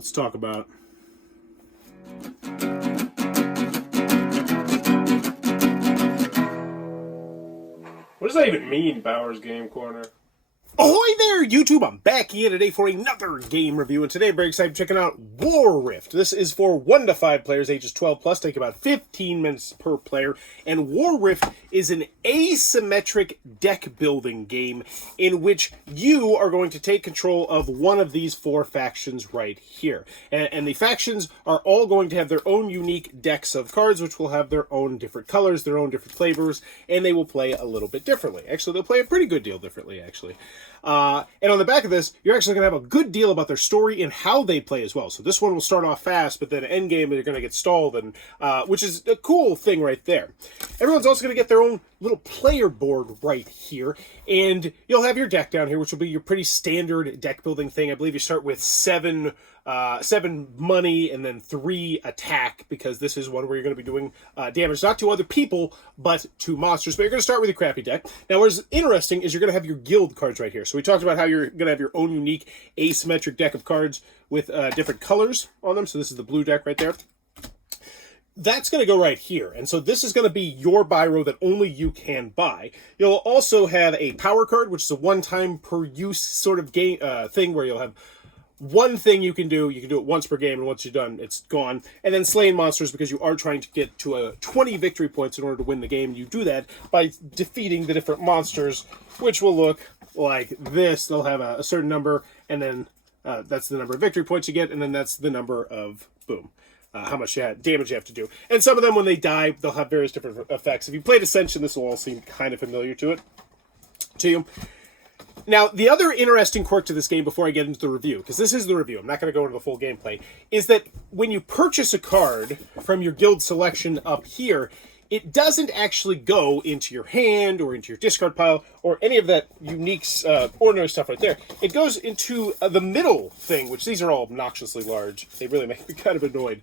Let's talk about what does that even mean, Bowers Game Corner? Ahoy there, YouTube! I'm back here today for another game review, and today I'm very excited checking out WarRift. This is for 1 to 5 players, ages 12 plus, take about 15 minutes per player, and WarRift is an asymmetric deck building game in which you are going to take control of one of these 4 factions right here. And the factions are all going to have their own unique decks of cards, which will have their own different colors, their own different flavors, and they will play a little bit differently. Actually, they'll play a pretty good deal differently, actually. And on the back of this, you're actually going to have a good deal about their story and how they play as well. So this one will start off fast, but then endgame they're going to get stalled, and which is a cool thing right there. Everyone's also going to get their own little player board right here, and you'll have your deck down here, which will be your pretty standard deck building thing. I believe you start with 7 money and then 3 attack, because this is one where you're going to be doing damage not to other people but to monsters. But you're going to start with a crappy deck. Now, what's interesting is you're going to have your guild cards right here. So we talked about how you're going to have your own unique asymmetric deck of cards with different colors on them. So this is the blue deck right there. That's going to go right here. And so this is going to be your buy row that only you can buy. You'll also have a power card, which is a one-time per use sort of game thing where you'll have one thing you can do it once per game, and once you're done, it's gone. And then slaying monsters, because you are trying to get to 20 victory points in order to win the game. You do that by defeating the different monsters, which will look like this. They'll have a certain number, and then that's the number of victory points you get, and then that's the number of, boom, how much damage you have to do. And some of them, when they die, they'll have various different effects. If you played Ascension, this will all seem kind of familiar to you. Now, the other interesting quirk to this game before I get into the review, because this is the review, I'm not going to go into the full gameplay, is that when you purchase a card from your guild selection up here, it doesn't actually go into your hand or into your discard pile or any of that unique, ordinary stuff right there. It goes into the middle thing, which these are all obnoxiously large. They really make me kind of annoyed.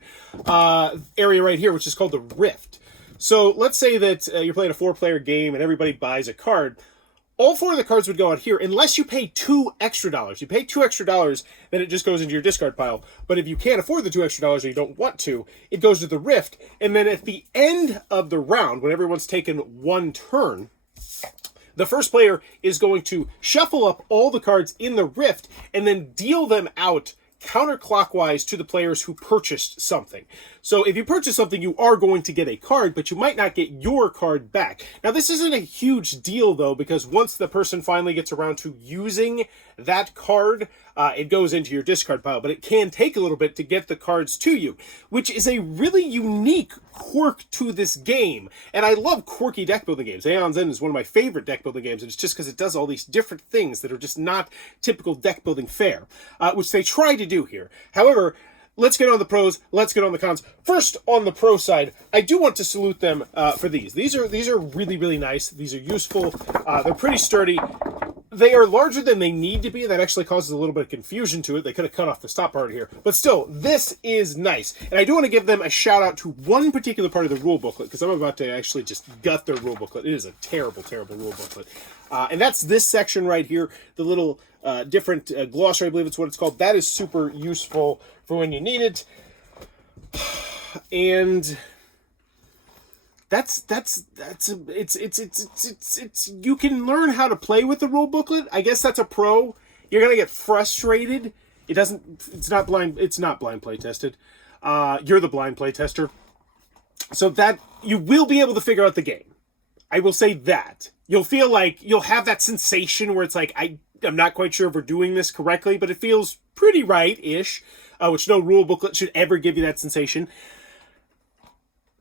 Area right here, which is called the Rift. So let's say that you're playing a 4-player game and everybody buys a card. All 4 of the cards would go out here unless you pay $2 extra. You pay $2 extra, then it just goes into your discard pile. But if you can't afford the $2 extra or you don't want to, it goes to the Rift. And then at the end of the round, when everyone's taken 1 turn, the first player is going to shuffle up all the cards in the Rift and then deal them out counterclockwise to the players who purchased something. So if you purchase something, you are going to get a card, but you might not get your card back. Now, this isn't a huge deal, though, because once the person finally gets around to using that card, it goes into your discard pile, but it can take a little bit to get the cards to you, which is a really unique quirk to this game. And I love quirky deck building games. Aeon's End is one of my favorite deck building games, and it's just because it does all these different things that are just not typical deck building fare, which they try to do here. However, let's get on the pros, let's get on the cons. First, on the pro side, I do want to salute them for these. These are really, really nice. These are useful. They're pretty sturdy. They are larger than they need to be. That actually causes a little bit of confusion to it. They could have cut off the stop part here. But still, this is nice. And I do want to give them a shout out to one particular part of the rule booklet, because I'm about to actually just gut their rule booklet. It is a terrible, terrible rule booklet. And that's this section right here, the little different glossary, I believe it's what it's called. That is super useful for when you need it. And it's you can learn how to play with the rule booklet. I guess that's a pro. You're gonna get frustrated. It's not blind play tested. You're the blind play tester. So that you will be able to figure out the game. I will say that. You'll feel like you'll have that sensation where it's like, I'm not quite sure if we're doing this correctly, but it feels pretty right-ish, which no rule booklet should ever give you that sensation.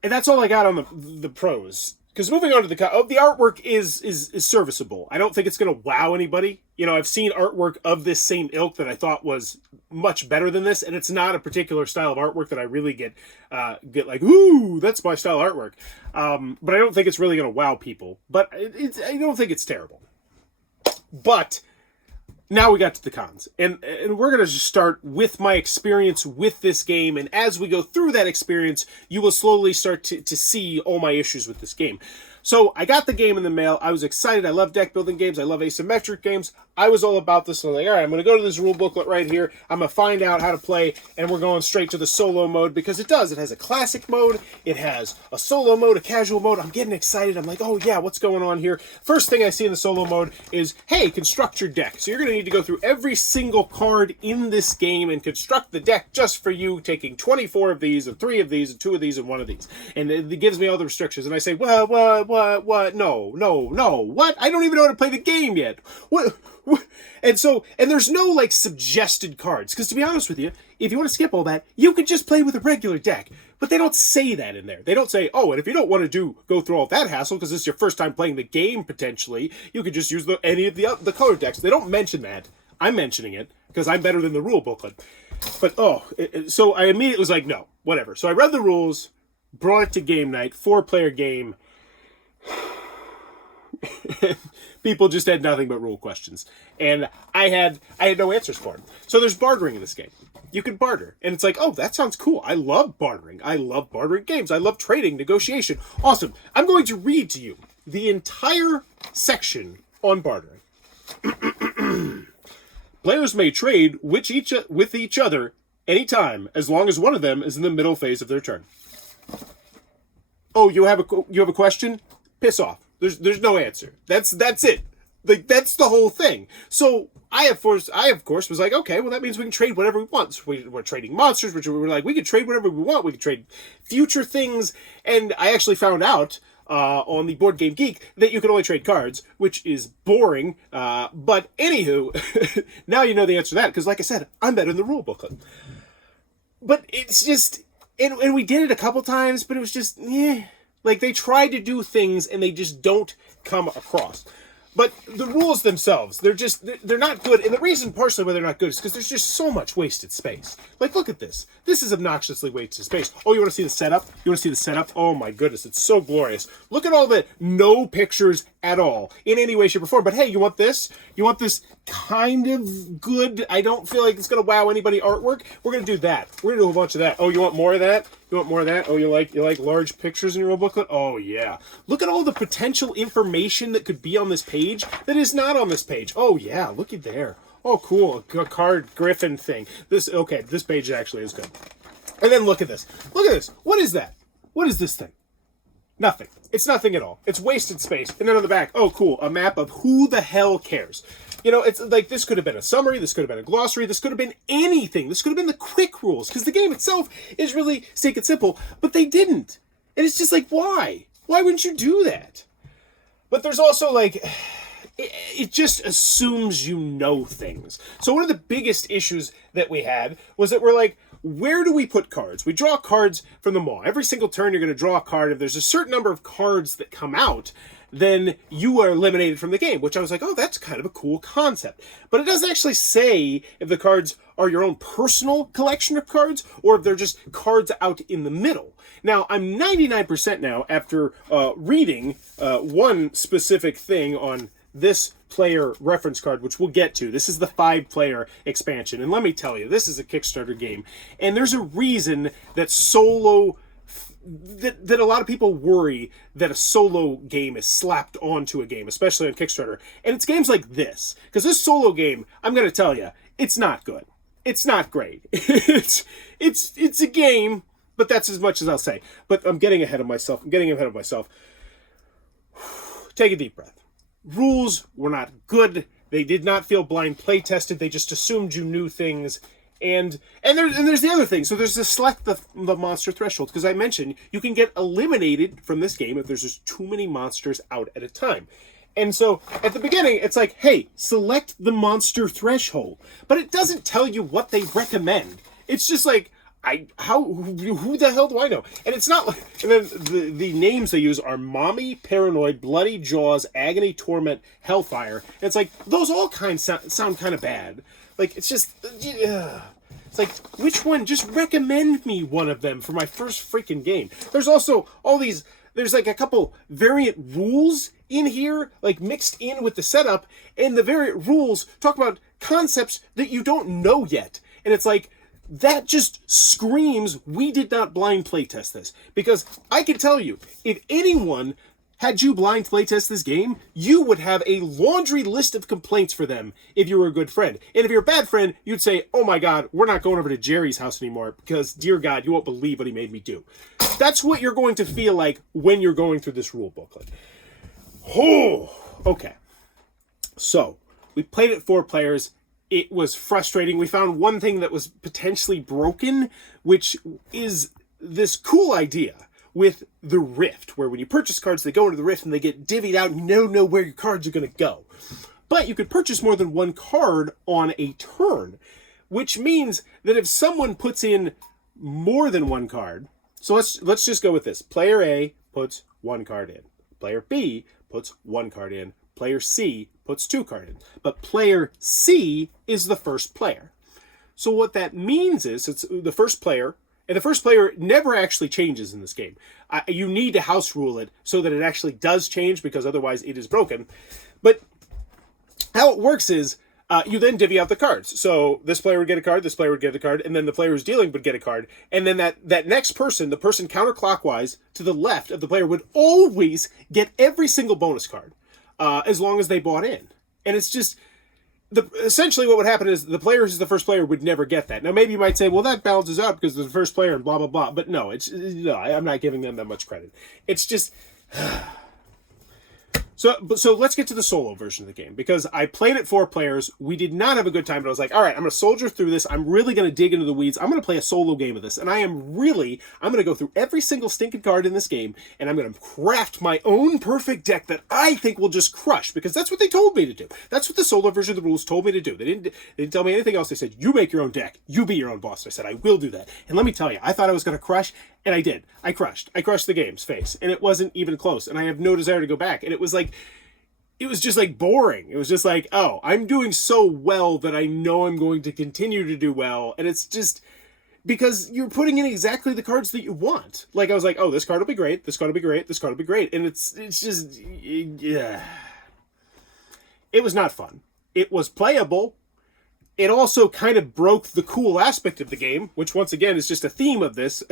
And that's all I got on the pros. Because moving on to the artwork is serviceable. I don't think it's going to wow anybody. You know, I've seen artwork of this same ilk that I thought was much better than this, and it's not a particular style of artwork that I really get like, ooh, that's my style of artwork. But I don't think it's really going to wow people. But I don't think it's terrible. But now we got to the cons, and we're going to just start with my experience with this game, and as we go through that experience, you will slowly start to see all my issues with this game. So I got the game in the mail. I was excited. I love deck building games. I love asymmetric games. I was all about this. So I was like, all right, I'm going to go to this rule booklet right here. I'm going to find out how to play, and we're going straight to the solo mode because it does. It has a classic mode. It has a solo mode, a casual mode. I'm getting excited. I'm like, oh yeah, what's going on here? First thing I see in the solo mode is, hey, construct your deck. So you're going to need to go through every single card in this game and construct the deck just for you, taking 24 of these, and 3 of these, and 2 of these, and 1 of these. And it gives me all the restrictions. And I say, what? No, what? I don't even know how to play the game yet. What? And there's no, like, suggested cards. Because to be honest with you, if you want to skip all that, you could just play with a regular deck. But they don't say that in there. They don't say, oh, and if you don't want to go through all that hassle, because this is your first time playing the game, potentially, you could just use any of the color decks. They don't mention that. I'm mentioning it, because I'm better than the rule booklet. But, so I immediately was like, no, whatever. So I read the rules, brought it to game night, 4-player game. People just had nothing but rule questions, and I had no answers for them. So there's bartering in this game. You can barter, and it's like, oh, that sounds cool. I love bartering. I love bartering games. I love trading, negotiation. Awesome. I'm going to read to you the entire section on bartering. Players may trade with each other anytime, as long as one of them is in the middle phase of their turn. Oh, you have a question? Piss off. There's no answer. That's it. Like, that's the whole thing. So I of course was like, okay, well, that means we can trade whatever we want. So we're trading monsters, which we're like, we can trade whatever we want. We can trade future things. And I actually found out on the Board Game Geek that you can only trade cards, which is boring. But anywho, now you know the answer to that, because like I said, I'm better than the rule booklet. But it's just, and we did it a couple times, but it was just, like, they try to do things and they just don't come across. But the rules themselves, they're not good. And the reason partially why they're not good is because there's just so much wasted space. Like, look at this. This is obnoxiously wasted space. Oh, you want to see the setup? You want to see the setup? Oh my goodness, it's so glorious. Look at all the no pictures at all in any way, shape, or form. But hey, you want this? You want this kind of good, I don't feel like it's going to wow anybody artwork? We're going to do that. We're going to do a bunch of that. Oh, you want more of that? You want more of that? Oh, you like large pictures in your rule booklet? Oh, yeah. Look at all the potential information that could be on this page that is not on this page. Oh, yeah. Looky there. Oh, cool. A card griffin thing. This page actually is good. And then look at this. Look at this. What is that? What is this thing? Nothing. It's nothing at all. It's wasted space. And then on the back, oh, cool. A map of who the hell cares. You know, it's like, this could have been a summary, this could have been a glossary, this could have been anything. This could have been the quick rules, because the game itself is really, take it simple, but they didn't. And it's just like, why? Why wouldn't you do that? But there's also, like, it just assumes you know things. So one of the biggest issues that we had was that we're like, where do we put cards? We draw cards from the maul. Every single turn you're going to draw a card. If there's a certain number of cards that come out, then you are eliminated from the game, which I was like, oh, that's kind of a cool concept. But it doesn't actually say if the cards are your own personal collection of cards or if they're just cards out in the middle. Now, I'm 99% now after reading one specific thing on this player reference card, which we'll get to. This is the 5-player expansion. And let me tell you, this is a Kickstarter game. And there's a reason that that a lot of people worry that a solo game is slapped onto a game, especially on Kickstarter. And it's games like this. Because this solo game, I'm going to tell you, it's not good. It's not great. It's a game, but that's as much as I'll say. But I'm getting ahead of myself. Take a deep breath. Rules were not good. They did not feel blind play tested. They just assumed you knew things. And there's the other thing. So there's the select the monster threshold, because I mentioned you can get eliminated from this game if there's just too many monsters out at a time. And so at the beginning, it's like, hey, select the monster threshold. But it doesn't tell you what they recommend. It's just like, who the hell do I know? And it's not like, and then the names they use are Mommy, Paranoid, Bloody Jaws, Agony, Torment, Hellfire. And it's like, those all sound kind of bad. Like, it's just, it's like, which one? Just recommend me one of them for my first freaking game. There's also all these, there's like a couple variant rules in here, like mixed in with the setup, and the variant rules talk about concepts that you don't know yet. And it's like, that just screams, we did not blind play test this. Because I can tell you, if anyone had you blind playtest this game, you would have a laundry list of complaints for them if you were a good friend. And if you're a bad friend, you'd say, oh my God, we're not going over to Jerry's house anymore because, dear God, you won't believe what he made me do. That's what you're going to feel like when you're going through this rule booklet. Oh, okay. So, we played it 4 players. It was frustrating. We found one thing that was potentially broken, which is this cool idea with the Rift, where when you purchase cards, they go into the Rift and they get divvied out and you don't know where your cards are going to go. But you could purchase more than one card on a turn, which means that if someone puts in more than one card, so let's just go with this. Player A puts 1 card in. Player B puts 1 card in. Player C puts 2 cards in. But player C is the first player. So what that means is it's the first player, and the first player never actually changes in this game. You need to house rule it so that it actually does change, because otherwise it is broken. But how it works is you then divvy out the cards. So this player would get a card, this player would get a card, and then the player who's dealing would get a card. And then that next person, the person counterclockwise to the left of the player, would always get every single bonus card as long as they bought in. And it's just... essentially what would happen is the player who's the first player would never get that. Now maybe you might say, well, that balances out because the first player and blah, blah, blah. But no, I'm not giving them that much credit. It's just... So let's get to the solo version of the game, because I played it 4 players. We did not have a good time, but I was like, all right, I'm going to soldier through this. I'm really going to dig into the weeds. I'm going to play a solo game of this, and I'm going to go through every single stinking card in this game, and I'm going to craft my own perfect deck that I think will just crush, because that's what they told me to do. That's what the solo version of the rules told me to do. They didn't tell me anything else. They said, you make your own deck. You be your own boss. I said, I will do that. And let me tell you, I thought I was going to crush, and I did. I crushed the game's face, and it wasn't even close, and I have no desire to go back. And it was just like boring. It was just like, oh, I'm doing so well that I know I'm going to continue to do well. And it's just because you're putting in exactly the cards that you want. Like I was like, oh, this card will be great. This card will be great. This card will be great. And it's just, yeah. It was not fun. It was playable. It also kind of broke the cool aspect of the game, which once again is just a theme of this,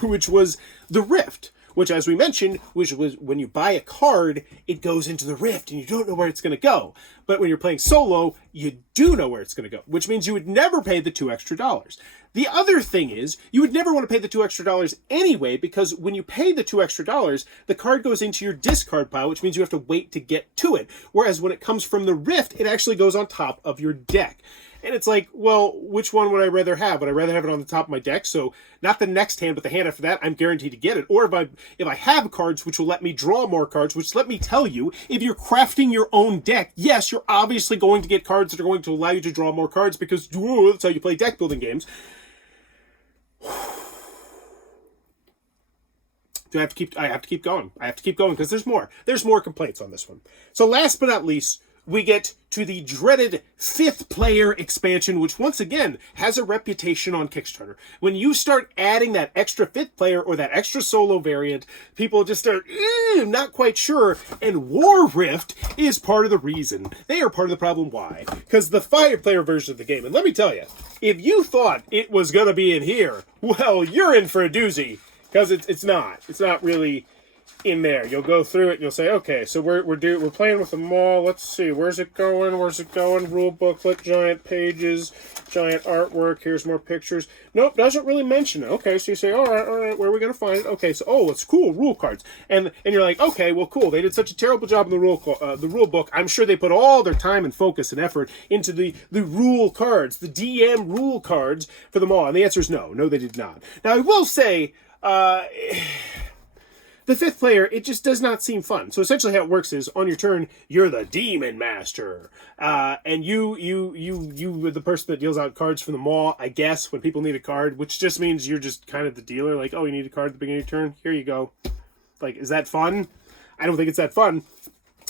which was the Rift. Which, as we mentioned, which was when you buy a card, it goes into the Rift, and you don't know where it's going to go. But when you're playing solo, you do know where it's going to go, which means you would never pay the $2 extra. The other thing is, you would never want to pay the $2 extra anyway, because when you pay the $2 extra, the card goes into your discard pile, which means you have to wait to get to it. Whereas when it comes from the Rift, it actually goes on top of your deck. And it's like, well, which one would I rather have? Would I rather have it on the top of my deck? So not the next hand, but the hand after that, I'm guaranteed to get it. Or if I have cards which will let me draw more cards, which let me tell you, if you're crafting your own deck, yes, you're obviously going to get cards that are going to allow you to draw more cards, because that's how you play deck building games. I have to keep going. I have to keep going because there's more. There's more complaints on this one. So last but not least, we get to the dreaded 5th player expansion, which once again has a reputation on Kickstarter. When you start adding that extra 5th player or that extra solo variant, people just start not quite sure. And WarRift is part of the reason. They are part of the problem. Why? Because the 5-player version of the game, and let me tell you, if you thought it was going to be in here, well, you're in for a doozy. Because it's not. It's not really in there. You'll go through it and you'll say, okay, so we're playing with them all. Let's see, where's it going? Rule booklet, giant pages, giant artwork. Here's more pictures. Nope, doesn't really mention it. Okay, so you say, all right, where are we gonna find it? Okay, so it's cool, rule cards, and you're like, okay, well, cool. They did such a terrible job in the rule book. I'm sure they put all their time and focus and effort into the rule cards, the DM rule cards for them all. And the answer is no, they did not. Now I will say, the 5th player, it just does not seem fun. So essentially how it works is, on your turn, you're the Demon Master. And you are the person that deals out cards from the mall, I guess, when people need a card, which just means you're just kind of the dealer. Like, oh, you need a card at the beginning of your turn? Here you go. Like, is that fun? I don't think it's that fun.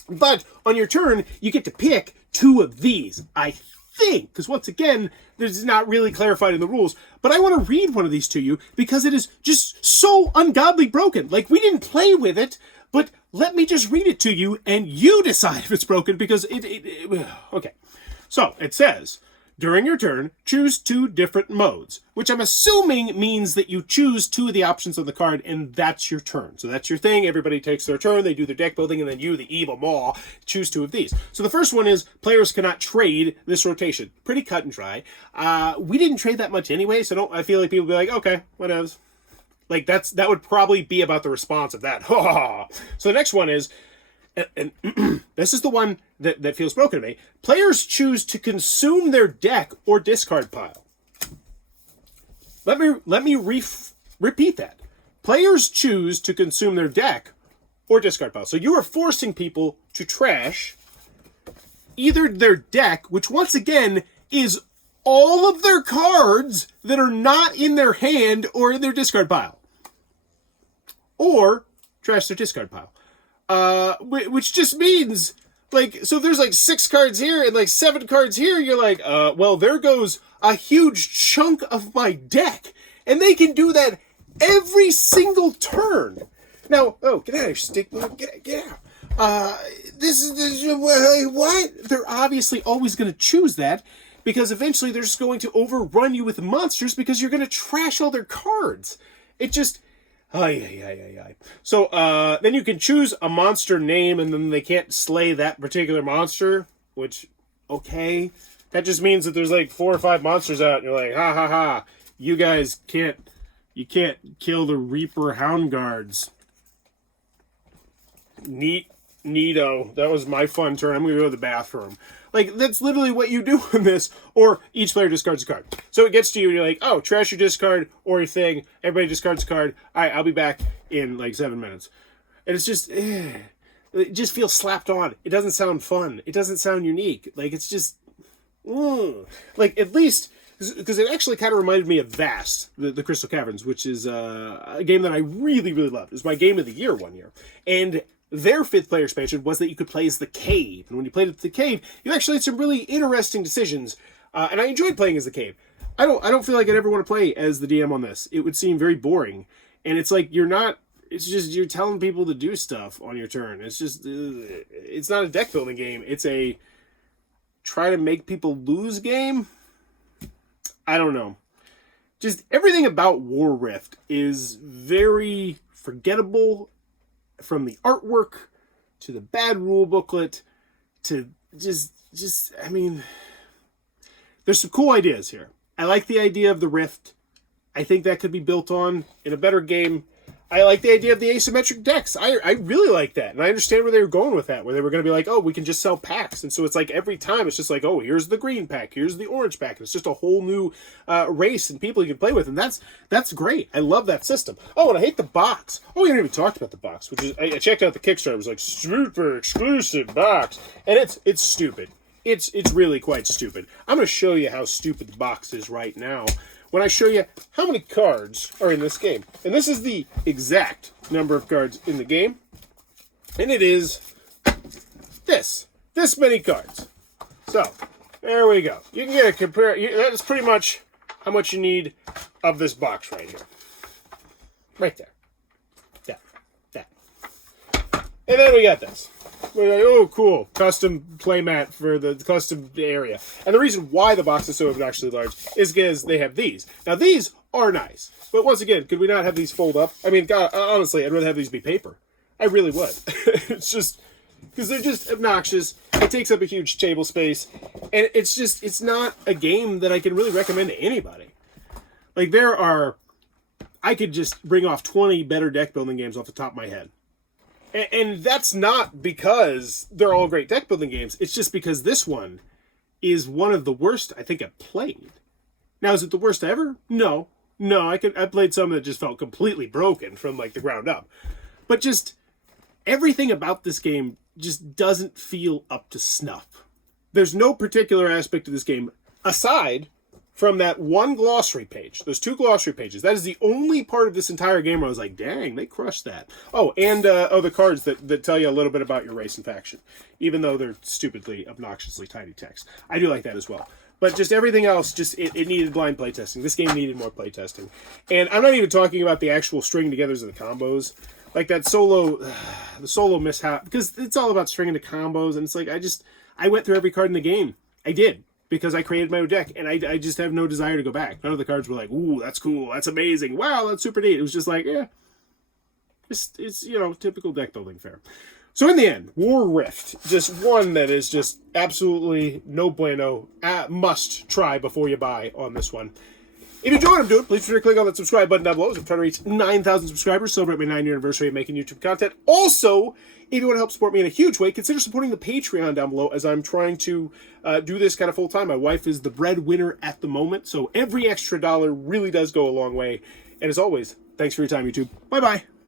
But on your turn, you get to pick 2 of these, I think, because once again, this is not really clarified in the rules, but I want to read one of these to you because it is just so ungodly broken. Like, we didn't play with it, but let me just read it to you and you decide if it's broken, because okay. So it says, During your turn, choose 2 different modes, which I'm assuming means that you choose 2 of the options on the card, and that's your turn. So that's your thing. Everybody takes their turn, they do their deck building, and then you, the evil maw, choose 2 of these. So the first one is players cannot trade this rotation. Pretty cut and dry. We didn't trade that much anyway, so I feel like people will be like, okay, whatever. Like, that would probably be about the response of that. So the next one is, and this is the one that feels broken to me. Players choose to consume their deck or discard pile. Let me repeat that. Players choose to consume their deck or discard pile. So you are forcing people to trash either their deck, which once again is all of their cards that are not in their hand or in their discard pile, or trash their discard pile. Which just means, like, so if there's like 6 cards here and like 7 cards here, you're like, well, there goes a huge chunk of my deck. And they can do that every single turn. Now, oh, get out of here, stick. Get out. This is, what? They're obviously always going to choose that because eventually they're just going to overrun you with monsters because you're going to trash all their cards. It just... So, then you can choose a monster name, and then they can't slay that particular monster, which, okay. That just means that there's like 4 or 5 monsters out, and you're like, ha ha ha, you guys can't kill the Reaper Hound Guards. Neato. That was my fun turn. I'm gonna go to the bathroom. Like, that's literally what you do in this. Or each player discards a card. So it gets to you and you're like, oh, trash your discard or your thing. Everybody discards a card. All right, I'll be back in like 7 minutes. And it's just, it just feels slapped on. It doesn't sound fun. It doesn't sound unique. Like, it's just, like, at least, because it actually kind of reminded me of Vast, the Crystal Caverns, which is a game that I really, really loved. It was my game of the year one year. And their 5th player expansion was that you could play as the Cave. And when you played as the Cave, you actually had some really interesting decisions. And I enjoyed playing as the Cave. I don't feel like I'd ever want to play as the DM on this. It would seem very boring. And it's like, it's just, you're telling people to do stuff on your turn. It's just, it's not a deck building game. It's a try to make people lose game. I don't know. Just everything about WarRift is very forgettable. From the artwork to the bad rule booklet to just I mean, there's some cool ideas here. I like the idea of the Rift. I think that could be built on in a better game. I like the idea of the asymmetric decks. I really like that. And I understand where they were going with that, where they were going to be like, oh, we can just sell packs. And so it's like every time it's just like, oh, here's the green pack, here's the orange pack. And it's just a whole new race and people you can play with. And that's great. I love that system. Oh, and I hate the box. Oh, we haven't even talked about the box, which is, I checked out the Kickstarter. It was like, super exclusive box. And it's stupid. It's really quite stupid. I'm going to show you how stupid the box is right now when I show you how many cards are in this game. And this is the exact number of cards in the game. And it is this many cards. So, there we go. You can get a compare. That's pretty much how much you need of this box right here. Right there. That. And then we got this. We're like, oh, cool. Custom playmat for the custom area. And the reason why the box is so obnoxiously large is because they have these. Now, these are nice. But once again, could we not have these fold up? I mean, God, honestly, I'd rather have these be paper. I really would. It's just, because they're just obnoxious. It takes up a huge table space. And it's just, it's not a game that I can really recommend to anybody. Like, I could just bring off 20 better deck building games off the top of my head. And that's not because they're all great deck building games. It's just because this one is one of the worst I think I've played. Now, is it the worst ever? No. I played some that just felt completely broken from like the ground up. But just everything about this game just doesn't feel up to snuff. There's no particular aspect of this game aside from that one glossary page, those 2 glossary pages. That is the only part of this entire game where I was like, dang, they crushed that. Oh, and the cards that tell you a little bit about your race and faction, even though they're stupidly, obnoxiously tiny text. I do like that as well. But just everything else, just it needed blind playtesting. This game needed more playtesting. And I'm not even talking about the actual string togethers of the combos. Like that the solo mishap, because it's all about stringing the combos, and it's like, I went through every card in the game. I did. because I created my own deck, and I just have no desire to go back. None of the cards were like, ooh, that's cool, that's amazing, wow, that's super neat. It was just like, yeah, it's you know, typical deck building fare. So in the end, WarRift, just one that is just absolutely no bueno, must try before you buy on this one. If you enjoy what I'm doing, please feel free to click on that subscribe button down below. I'm trying to reach 9,000 subscribers, celebrate my 9-year anniversary of making YouTube content. Also, if you want to help support me in a huge way, consider supporting the Patreon down below, as I'm trying to do this kind of full time. My wife is the breadwinner at the moment, so every extra dollar really does go a long way. And as always, thanks for your time, YouTube. Bye-bye.